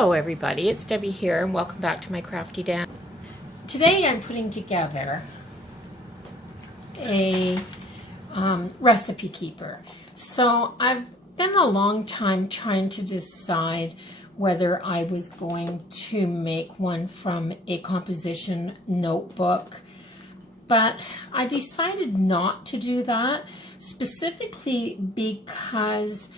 Hello everybody, it's Debbie here and welcome back to my crafty den. Today I'm putting together a recipe keeper. So I've been a long time trying to decide whether I was going to make one from a composition notebook, but I decided not to do that, specifically because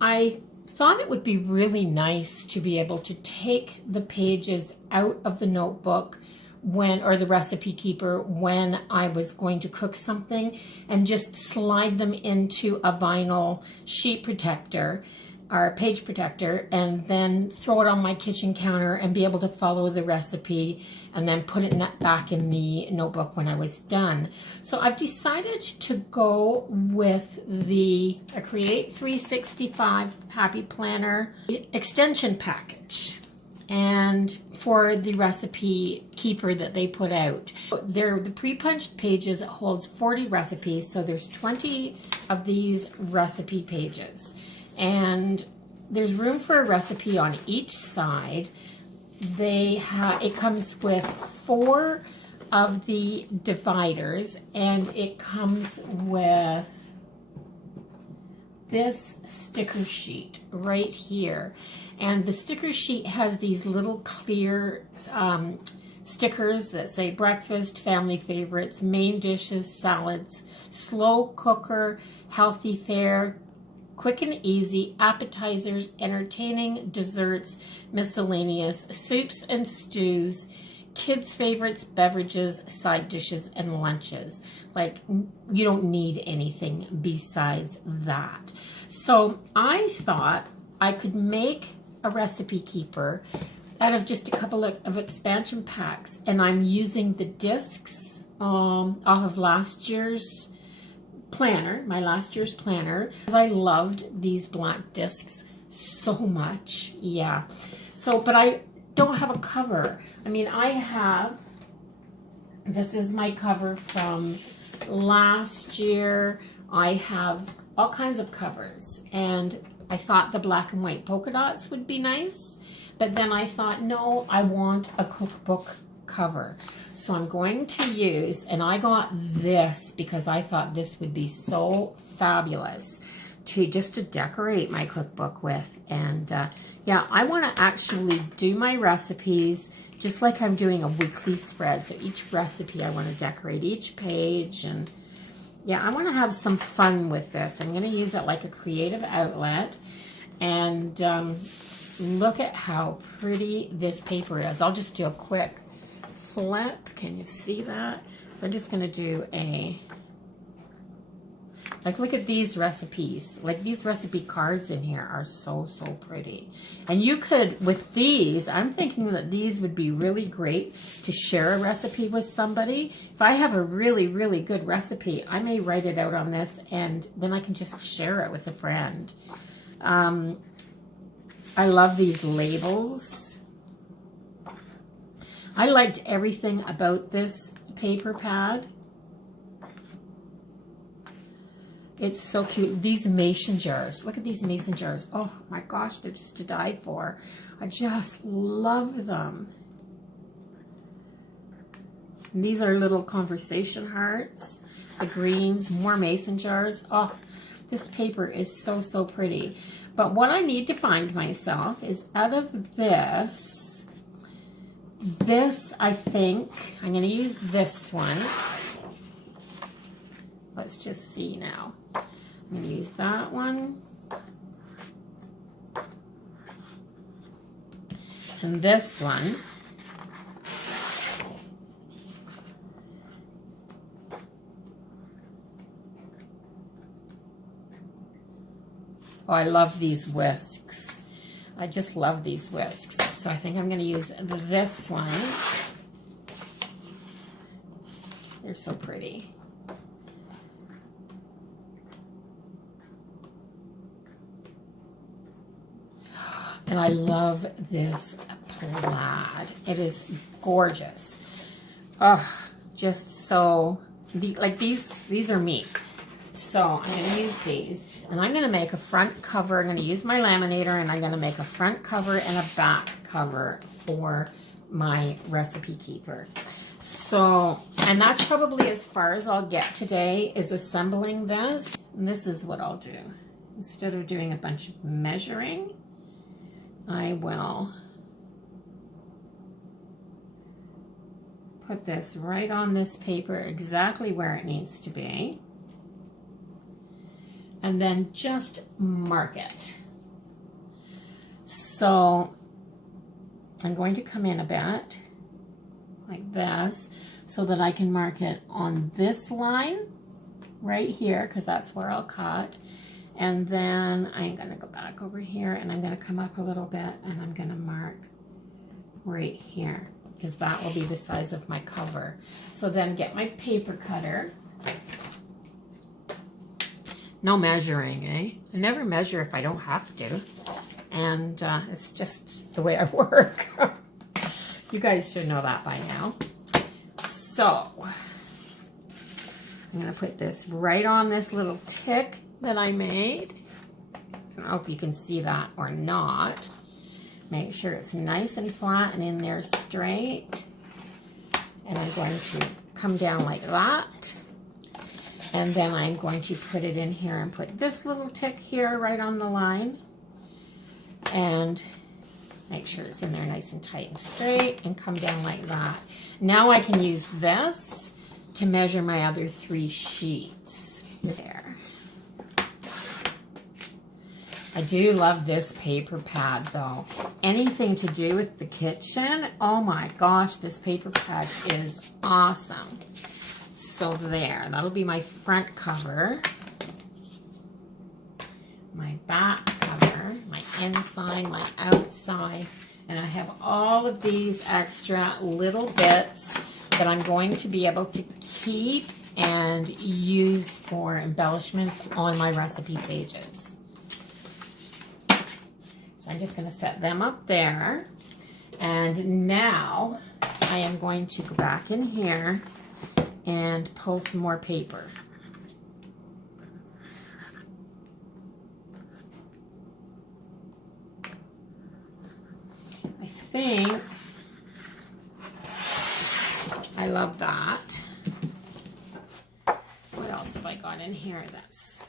I thought it would be really nice to be able to take the pages out of the notebook or the recipe keeper when I was going to cook something and just slide them into a vinyl sheet protector or page protector and then throw it on my kitchen counter and be able to follow the recipe and then put it back in the notebook when I was done. So I've decided to go with the Create 365 Happy Planner extension package and for the recipe keeper that they put out. They're the pre-punched pages. It holds 40 recipes, so there's 20 of these recipe pages. And there's room for a recipe on each side. It comes with 4 of the dividers, and it comes with this sticker sheet right here. And the sticker sheet has these little clear stickers that say breakfast, family favorites, main dishes, salads, slow cooker, healthy fare, quick and easy, appetizers, entertaining, desserts, miscellaneous, soups and stews, kids' favorites, beverages, side dishes, and lunches. Like, you don't need anything besides that. So I thought I could make a recipe keeper out of just a couple of expansion packs, and I'm using the discs off of last year's planner, my last year's planner, because I loved these black discs so much. Yeah. So, but I don't have a cover. I mean, this is my cover from last year. I have all kinds of covers, and I thought the black and white polka dots would be nice, but then I thought, no, I want a cookbook cover. So I'm going to use, and I got this because I thought this would be so fabulous to decorate my cookbook with. And yeah, I want to actually do my recipes just like I'm doing a weekly spread. So each recipe I want to decorate each page, and yeah, I want to have some fun with this. I'm going to use it like a creative outlet, and look at how pretty this paper is. I'll just do a quick flip. Can you see that? So I'm just going to do look at these recipes. Like, these recipe cards in here are so pretty. And you could, with these, I'm thinking that these would be really great to share a recipe with somebody. If I have a really good recipe, I may write it out on this and then I can just share it with a friend. I love these labels. I liked everything about this paper pad. It's so cute. These mason jars. Look at these mason jars. Oh my gosh, they're just to die for. I just love them. And these are little conversation hearts. The greens, more mason jars. Oh, this paper is so pretty. But what I need to find myself is out of this, I think, I'm going to use this one. Let's just see now. I'm going to use that one. And this one. Oh, I love these whisks. I just love these whisks. So I think I'm going to use this one. They're so pretty. And I love this plaid. It is gorgeous. Oh, just so, like these are me. So I'm going to use these, and I'm going to make a front cover. I'm going to use my laminator, and I'm going to make a front cover and a back cover for my recipe keeper. So, and that's probably as far as I'll get today, is assembling this. And this is what I'll do. Instead of doing a bunch of measuring, I will put this right on this paper exactly where it needs to be. And then just mark it. So I'm going to come in a bit like this so that I can mark it on this line right here, because that's where I'll cut. And then I'm going to go back over here, and I'm going to come up a little bit, and I'm going to mark right here, because that will be the size of my cover. So then get my paper cutter. No measuring, eh? I never measure if I don't have to. And it's just the way I work. You guys should know that by now. So, I'm going to put this right on this little tick that I made. I don't know if you can see that or not. Make sure it's nice and flat and in there straight. And I'm going to come down like that. And then I'm going to put it in here and put this little tick here right on the line. And make sure it's in there nice and tight and straight, and come down like that. Now I can use this to measure my other 3 sheets. There. I do love this paper pad though. Anything to do with the kitchen, oh my gosh, this paper pad is awesome. So there, that'll be my front cover, my back cover, my inside, my outside, and I have all of these extra little bits that I'm going to be able to keep and use for embellishments on my recipe pages. So I'm just going to set them up there, and now I am going to go back in here and pull some more paper. I think I love that. What else have I got in here? That's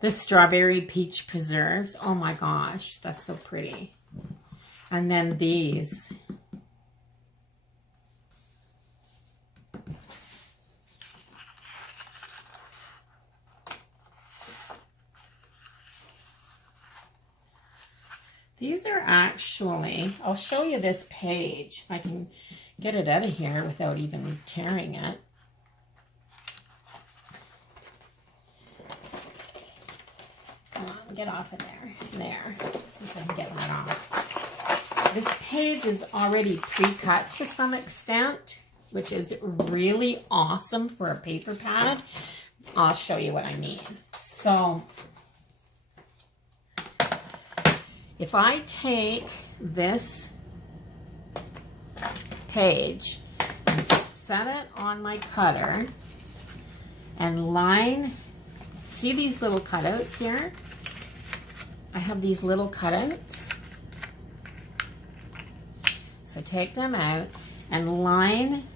the strawberry peach preserves. Oh my gosh, that's so pretty. And then these. These are actually, I'll show you this page, if I can get it out of here without even tearing it. Come on, get off of there. There, see if I can get that off. This page is already pre-cut to some extent, which is really awesome for a paper pad. I'll show you what I mean. So, if I take this page and set it on my cutter and line, see these little cutouts here? I have these little cutouts. So take them out and line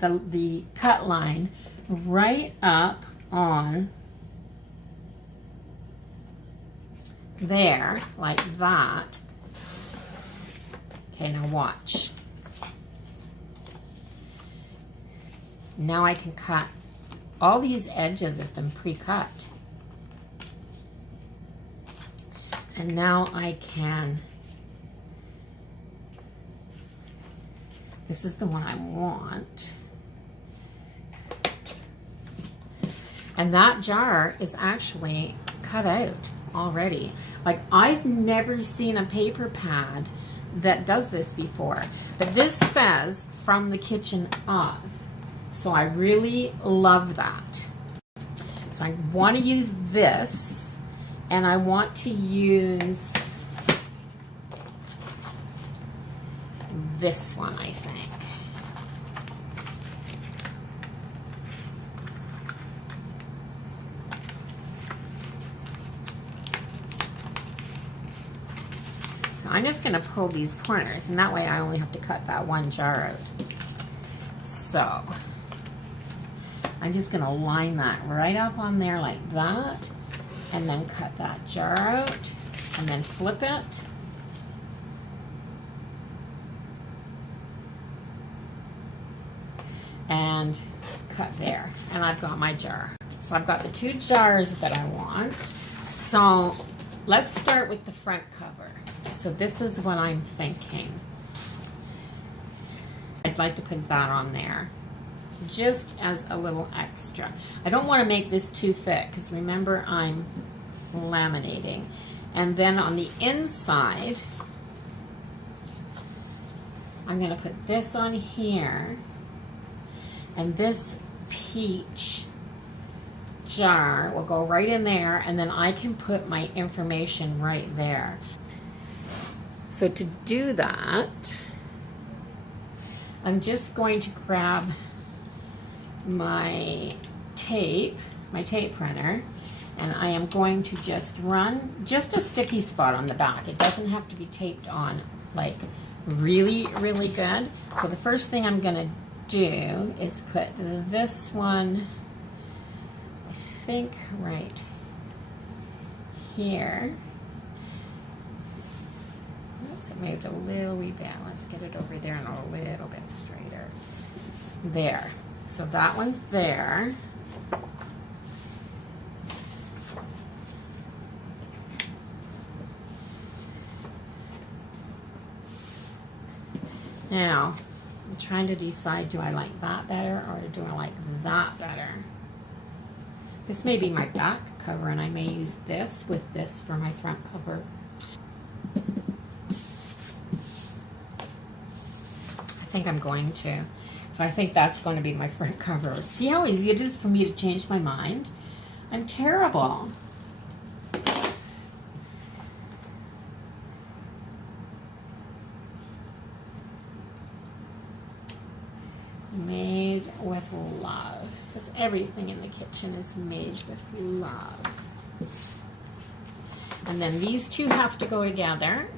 the cut line right up on there, like that. Okay, now watch. Now I can cut. All these edges have been pre-cut. And now I can, this is the one I want. And that jar is actually cut out already. Like, I've never seen a paper pad that does this before, but this says from the kitchen of, so I really love that. So I want to use this, and I want to use this one, I think. So I'm just gonna pull these corners, and that way I only have to cut that one jar out. So I'm just gonna line that right up on there like that, and then cut that jar out, and then flip it. And cut there, and I've got my jar. So I've got the 2 jars that I want. So let's start with the front cover. So this is what I'm thinking. I'd like to put that on there, just as a little extra. I don't want to make this too thick, because remember I'm laminating. And then on the inside, I'm going to put this on here, and this peach jar will go right in there, and then I can put my information right there. So to do that, I'm just going to grab my tape printer, and I am going to just run just a sticky spot on the back. It doesn't have to be taped on like really, really good. So the first thing I'm gonna do is put this one, I think, right here. Oops, it moved a little wee bit. Let's get it over there and a little bit straighter. There. So that one's there. Now, I'm trying to decide, do I like that better or do I like that better? This may be my back cover, and I may use this with this for my front cover. I think I'm going to. So I think that's going to be my front cover. See how easy it is for me to change my mind? I'm terrible. Made with love, because everything in the kitchen is made with love. And then these two have to go together,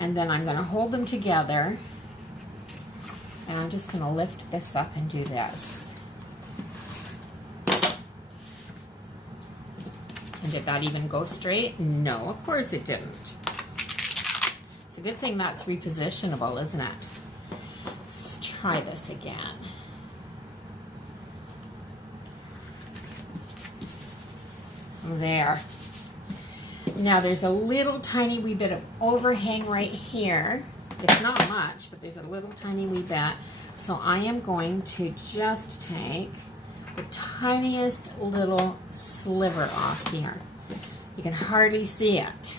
and then I'm going to hold them together, and I'm just going to lift this up and do this. And did that even go straight? No, of course it didn't. It's a good thing that's repositionable, isn't it? Try this again. There. Now there's a little tiny wee bit of overhang right here. It's not much, but there's a little tiny wee bit. So I am going to just take the tiniest little sliver off here. You can hardly see it,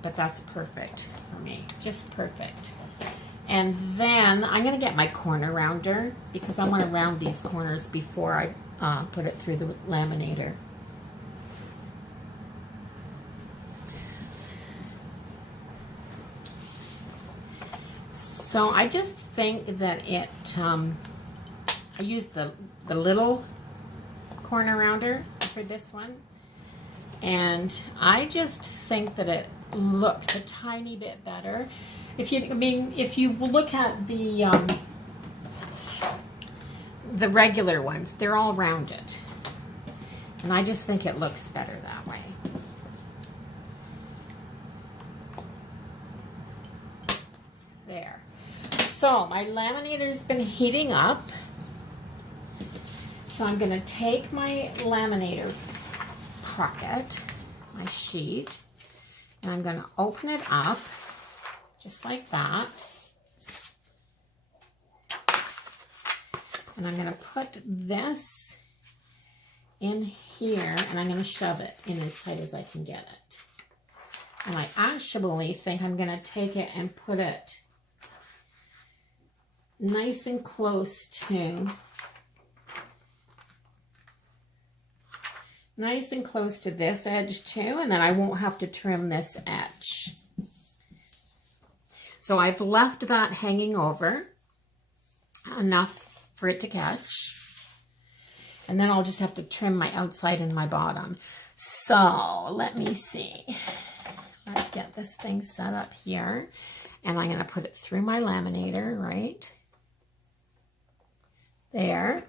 but that's perfect for me, just perfect. And then I'm going to get my corner rounder, because I want to round these corners before I put it through the laminator. So I just think that it, I used the little corner rounder for this one, and I just think that it looks a tiny bit better. If you look at the regular ones, they're all rounded, and I just think it looks better that way. There. So my laminator's been heating up, so I'm going to take my laminator pocket, my sheet, and I'm going to open it up just like that. And I'm going to put this in here, and I'm going to shove it in as tight as I can get it. And I actually think I'm going to take it and put it nice and close to this edge too, and then I won't have to trim this edge. So I've left that hanging over enough for it to catch, and then I'll just have to trim my outside and my bottom. So let me see. Let's get this thing set up here. And I'm going to put it through my laminator right there.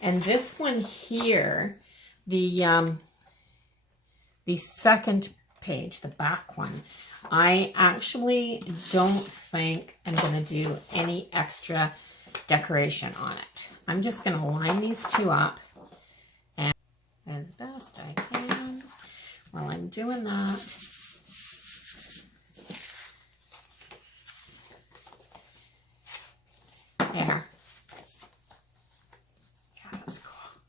And this one here, the second page, the back one, I actually don't think I'm going to do any extra decoration on it. I'm just going to line these two up and as best I can while I'm doing that. There. Yeah, that's cool.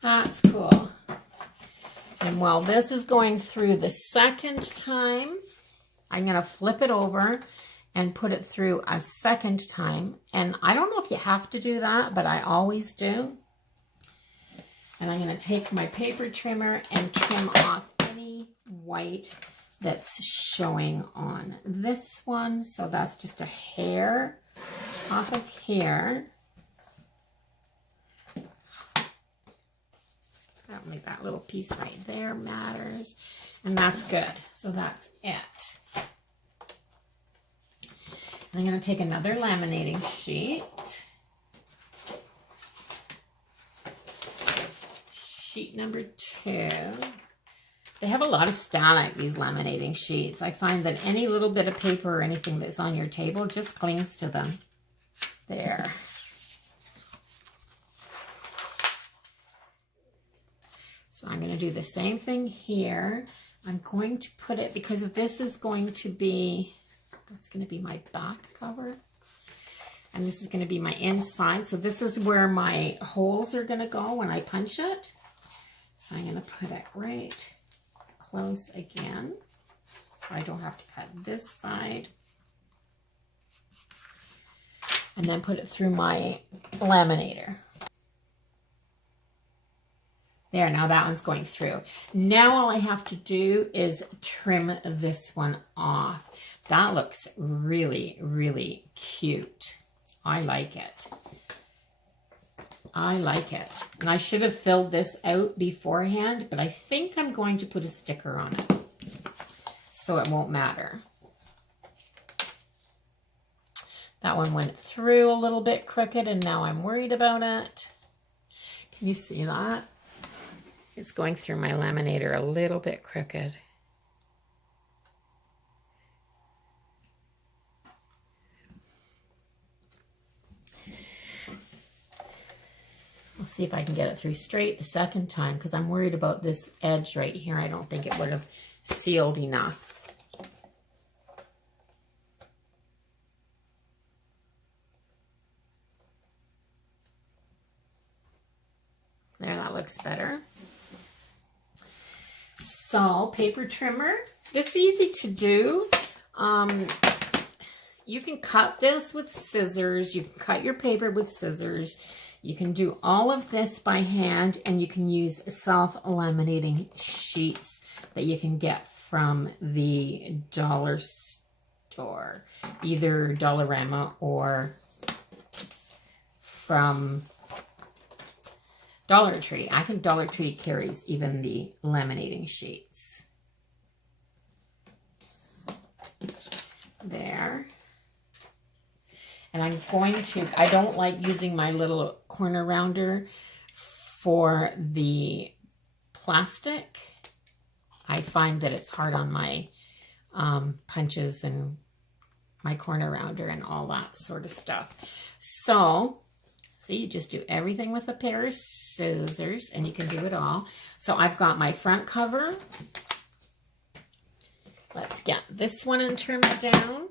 That's cool. And while this is going through the second time, I'm going to flip it over and put it through a second time. And I don't know if you have to do that, but I always do. And I'm going to take my paper trimmer and trim off any white that's showing on this one. So that's just a hair off of here. I don't think that little piece right there matters. And that's good. So that's it. And I'm going to take another laminating sheet. Sheet number 2. They have a lot of static, these laminating sheets. I find that any little bit of paper or anything that's on your table just clings to them. There. So I'm going to do the same thing here. I'm going to put it, because this is going to be, that's going to be my back cover. And this is going to be my inside. So this is where my holes are going to go when I punch it. So I'm going to put it right close again. So I don't have to cut this side. And then put it through my laminator. There, now that one's going through. Now all I have to do is trim this one off. That looks really, really cute. I like it. I like it. And I should have filled this out beforehand, but I think I'm going to put a sticker on it so it won't matter. That one went through a little bit crooked and now I'm worried about it. Can you see that? It's going through my laminator a little bit crooked. I'll see if I can get it through straight the second time because I'm worried about this edge right here. I don't think it would have sealed enough. There, that looks better. So, paper trimmer. This is easy to do. You can cut this with scissors. You can cut your paper with scissors. You can do all of this by hand, and you can use self-laminating sheets that you can get from the dollar store, either Dollarama or from Dollar Tree. I think Dollar Tree carries even the laminating sheets. There. And I'm going to, I don't like using my little corner rounder for the plastic. I find that it's hard on my punches and my corner rounder and all that sort of stuff. So, see, you just do everything with a pair of scissors and you can do it all. So I've got my front cover. Let's get this one and trim it down.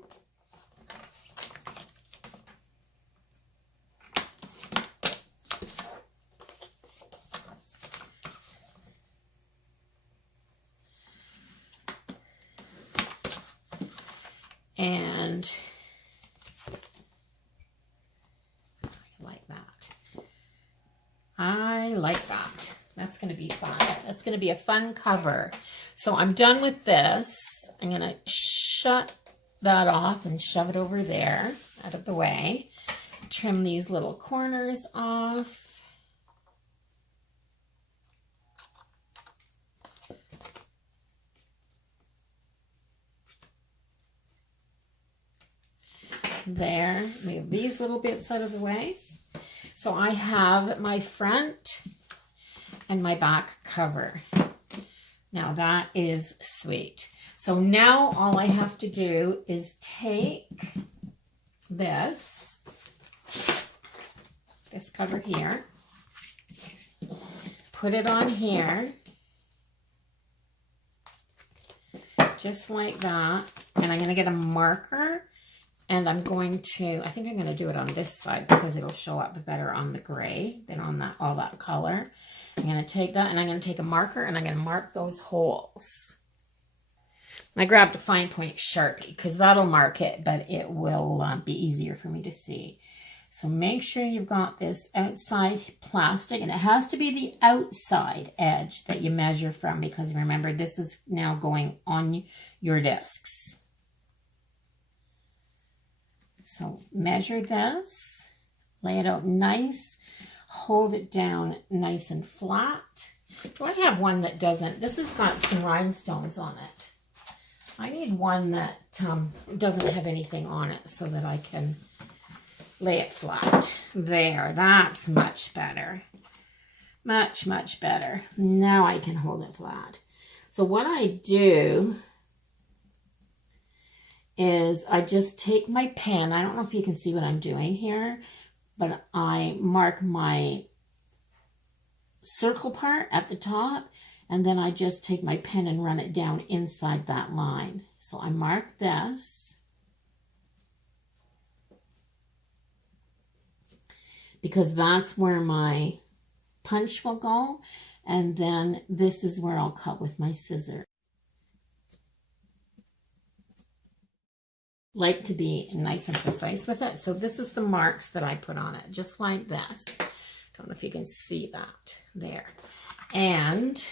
And I like that. That's going to be fun. That's going to be a fun cover. So I'm done with this. I'm going to shut that off and shove it over there out of the way. trim these little corners off. There, move these little bits out of the way. So I have my front and my back cover. Now that is sweet. So now all I have to do is take this cover here, put it on here, just like that. And I'm going to get a marker, and I'm going to, I think I'm going to do it on this side because it'll show up better on the gray than on that all that color. I'm going to take that, and I'm going to take a marker, and I'm going to mark those holes. I grabbed a fine point Sharpie because that'll mark it, but it will be easier for me to see. So make sure you've got this outside plastic, and it has to be the outside edge that you measure from, because remember, this is now going on your discs. So measure this, lay it out nice, hold it down nice and flat. Do I have one that doesn't? This has got some rhinestones on it. I need one that doesn't have anything on it so that I can lay it flat. There, that's much better. Much, much better. Now I can hold it flat. So what I do is I just take my pen. I don't know if you can see what I'm doing here, but I mark my circle part at the top, and then I just take my pen and run it down inside that line. So I mark this because that's where my punch will go, and then this is where I'll cut with my scissors. Like to be nice and precise with it. So this is the marks that I put on it, just like this. Don't know if you can see that there. And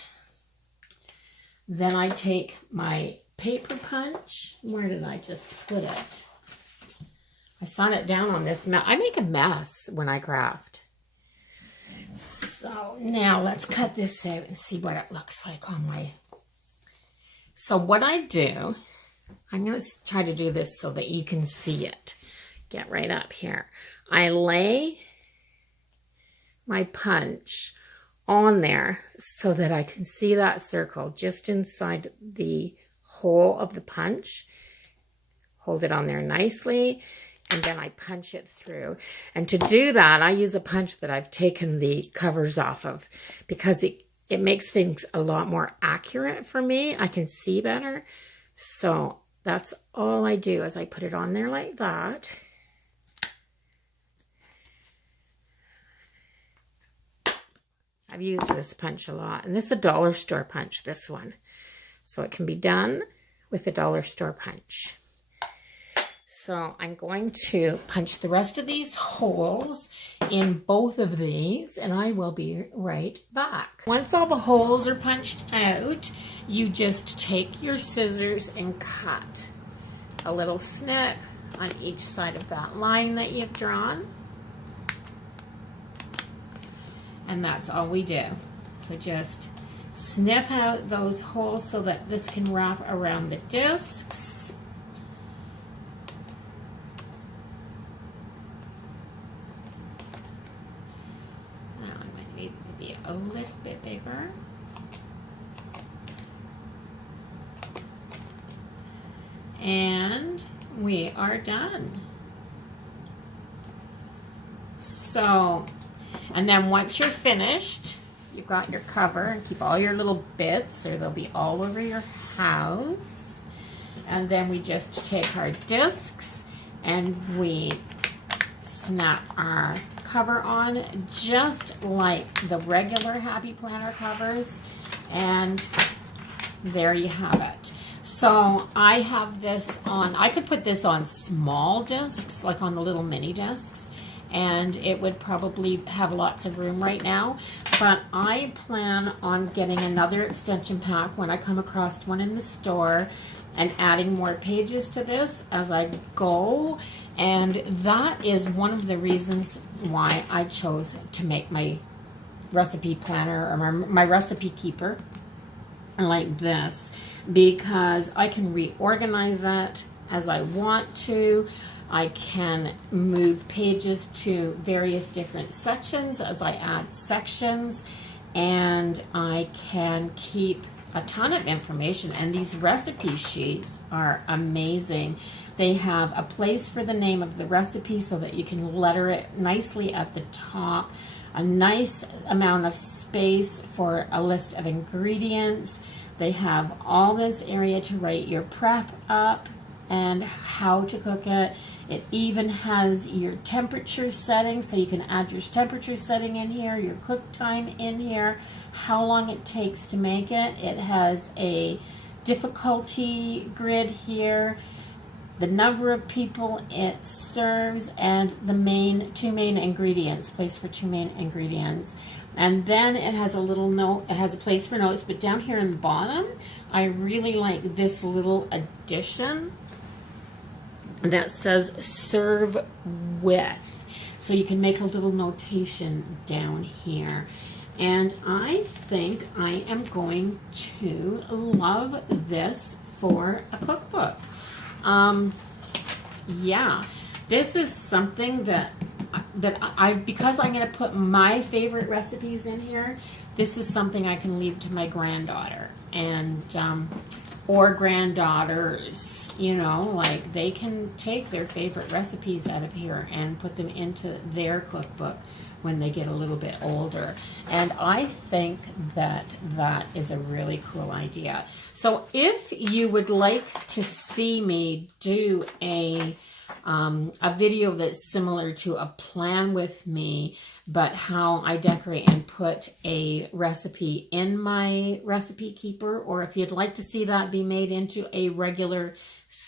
then I take my paper punch. Where did I just put it? I saw it down on this mat. I make a mess when I craft. So now let's cut this out and see what it looks like on my... So what I do, I'm going to try to do this so that you can see it. Get right up here. I lay my punch on there so that I can see that circle just inside the hole of the punch. Hold it on there nicely, and then I punch it through. And to do that, I use a punch that I've taken the covers off of because it makes things a lot more accurate for me. I can see better. So that's all I do is I put it on there like that. I've used this punch a lot, and this is a dollar store punch, this one. So it can be done with a dollar store punch. So I'm going to punch the rest of these holes in both of these, and I will be right back. Once all the holes are punched out, you just take your scissors and cut a little snip on each side of that line that you've drawn. And that's all we do. So just snip out those holes so that this can wrap around the discs. That one might need to be a little bit bigger. And we are done. So, and then once you're finished, you've got your cover, and keep all your little bits or they'll be all over your house. And then we just take our discs and we snap our cover on just like the regular Happy Planner covers. And there you have it. So I have this on, I could put this on small discs, like on the little mini discs, and it would probably have lots of room right now. But I plan on getting another extension pack when I come across one in the store, and adding more pages to this as I go. And that is one of the reasons why I chose to make my recipe planner or my recipe keeper like this, because I can reorganize it as I want to. I can move pages to various different sections as I add sections, and I can keep a ton of information. And these recipe sheets are amazing. They have a place for the name of the recipe so that you can letter it nicely at the top, a nice amount of space for a list of ingredients. They have all this area to write your prep up and how to cook it. It even has your temperature setting, so you can add your temperature setting in here, your cook time in here, how long it takes to make it. It has a difficulty grid here, the number of people it serves, and the two main ingredients, place for 2 main ingredients. And then it has a little note, it has a place for notes, but down here in the bottom, I really like this little addition that says serve with. So you can make a little notation down here. And I think I am going to love this for a cookbook. Yeah, this is something that because I'm going to put my favorite recipes in here, this is something I can leave to my granddaughter and or granddaughters, you know, like they can take their favorite recipes out of here and put them into their cookbook when they get a little bit older. And I think that that is a really cool idea. So if you would like to see me do a video that's similar to a plan with me, but how I decorate and put a recipe in my recipe keeper, or if you'd like to see that be made into a regular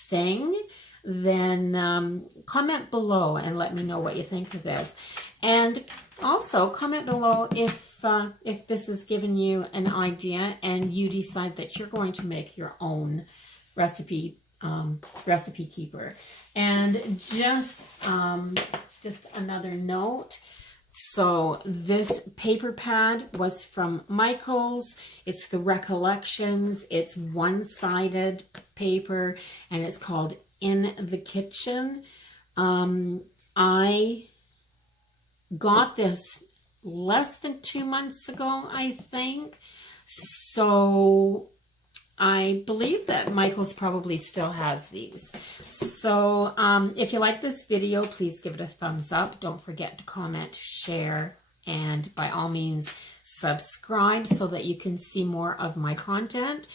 thing, then comment below and let me know what you think of this. And also comment below if this has given you an idea and you decide that you're going to make your own recipe keeper. And just another note, so this paper pad was from Michaels. It's the Recollections. It's one-sided paper and it's called In the Kitchen. I got this less than 2 months ago, I think. So I believe that Michaels probably still has these. So if you like this video, please give it a thumbs up. Don't forget to comment, share, and by all means, subscribe so that you can see more of my content.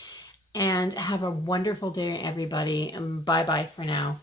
And have a wonderful day, everybody. Bye-bye for now.